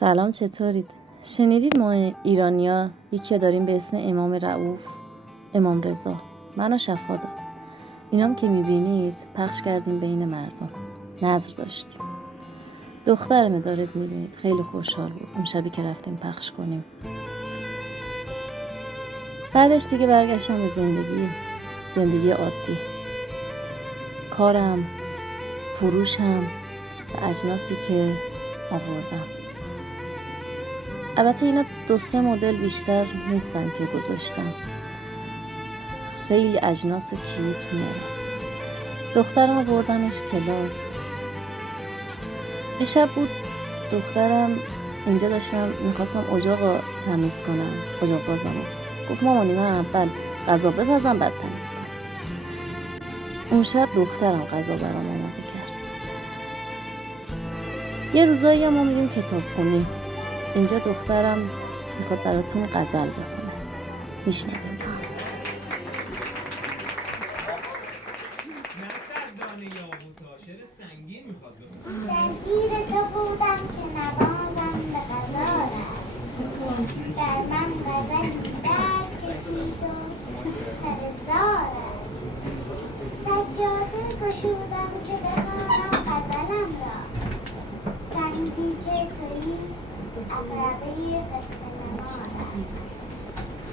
سلام، چطورید؟ شنیدید ما ایرانیا یکی داریم به اسم امام رؤوف، امام رضا. منو شفا داد. اینام که میبینید پخش کردیم بین مردم. نظر داشتیم. دخترمه دارید میبینید، خیلی خوشحال بود اون شبی که رفتیم پخش کنیم. بعدش دیگه برگشتم به زندگی عادی. کارم، فروشم و اجناسی که آوردم. البته اینا 2-3 مدل بیشتر نیستن که گذاشتم. خیلی اجناس کیوت میارم. دخترم رو بردمش کلاس. یه شب بود دخترم اینجا داشتم میخواستم اجاق تمیز کنم، اجاق گازمو. گفت مامانی من اول غذا بپزم بعد تمیز کنم. اون شب دخترم غذا برام آماده کرد. یه روزایی ما میریم کتابخونی. اینجا دخترم میخواد براتون غزل بخونه. میشنویم. درگیر تو بودم که نوازم به غزالت، در من غزلی درد کشید و سر زارت. سجاده گشودم که بخوانم غزلم را، سنگی که تویی عقربه قطع نمارت.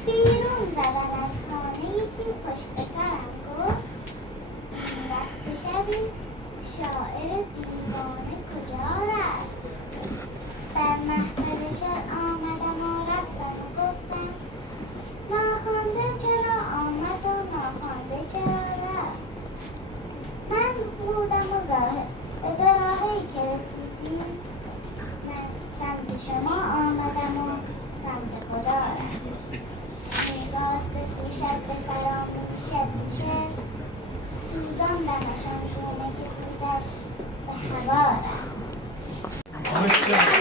بیرون زدن از خانه یکی پشت سرم گفت این وقت شبی شاعر دیوانه کجا رفت؟ در محفل شعر آمدم و رفتم و گفتم ناخوانده چرا آمد و ناخوانده چرا رفت؟ من بودم و زاهد به دراهه‌ای که رسیدیم، من سمت شما آمدم و سمت خدا رفتم. میراث بپوشد به فراموشیت شعر، سوزاندمشان گونه که دودش به هوا رفت.